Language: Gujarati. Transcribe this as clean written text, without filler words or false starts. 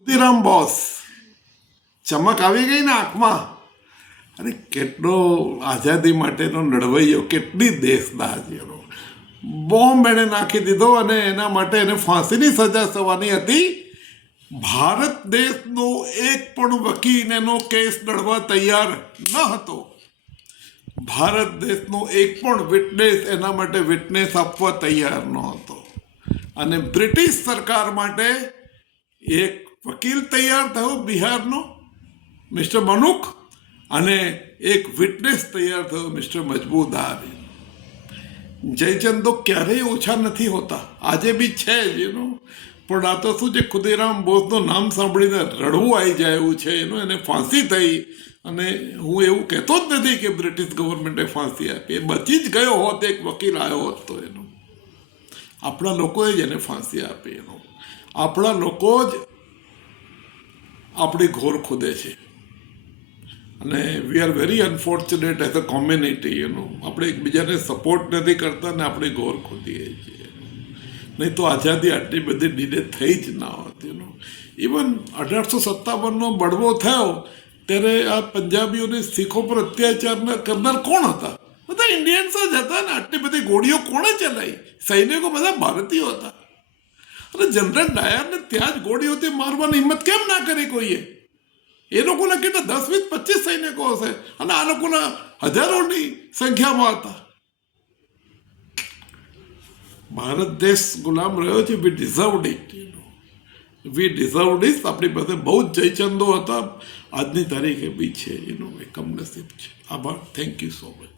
ખુદીરામ બોસ, ચમક આવી ગઈ ને આંખમાં. અરે કેટલો આઝાદી માટેનો લડવૈયો, કેટલી દેશદાજ એનો. બોમ્બ એણે નાખી દીધો અને એના માટે એને ફાંસીની સજા થવાની હતી. ભારત દેશનો એક પણ વકીલ એનો કેસ લડવા તૈયાર ન હતો. ભારત દેશનો એક પણ વિટનેસ એના માટે વિટનેસ આપવા તૈયાર ન હતો. અને બ્રિટિશ સરકાર માટે એક વકીલ તૈયાર થયો બિહારનો, મિસ્ટર મનુક, અને એક વિટનેસ તૈયાર થયો મિસ્ટર મજબૂદાર. જયચંદ તો ક્યારેય ઓછા નથી હોતા, આજે બી છે જ એનું. પણ આ તો શું છે, ખુદીરામ બોસનું નામ સાંભળીને રડવું આવી જાય એવું છે એનું. એને ફાંસી થઈ, અને હું એવું કહેતો જ નથી કે બ્રિટિશ ગવર્મેન્ટે ફાંસી આપી. એ બચી જ ગયો હોત, એક વકીલ આવ્યો હોત તો એનો. આપણા લોકોએ જ એને ફાંસી આપી એનો. આપણા લોકો જ આપણી ઘોર ખોદે છે. અને we are very unfortunate as a community એનું. આપણે એકબીજાને સપોર્ટ નથી કરતા ને આપણે ઘોર ખોદીએ છીએ. નહીં તો આઝાદી આટલી બધી ડીલે થઈ જ ના હોત એનું. ઇવન 1857નો બળવો થયો ત્યારે આ પંજાબીઓને શીખો પર અત્યાચાર કરનાર કોણ હતા? બધા ઇન્ડિયન્સ જ હતા ને. આટલી બધી ગોળીઓ કોણે ચલાવી? સૈનિકો બધા ભારતીયો હતા. અને જનરલ ડાયરને ત્યાં જ ગોળીઓથી મારવાની હિંમત કેમ ના કરી કોઈએ? એ લોકોના કેટલા 10, 20, 25 સૈનિકો હશે, અને આ લોકોના હજારોની સંખ્યામાં હતા. ભારત દેશ ગુલામ રહ્યો છે. We deserved it. We deserved it. આપણી પાસે બહુ જ જયચંદો હતા, આજની તારીખે બી છે એનું. એ કમનસીબ છે. આભાર. Thank you so much.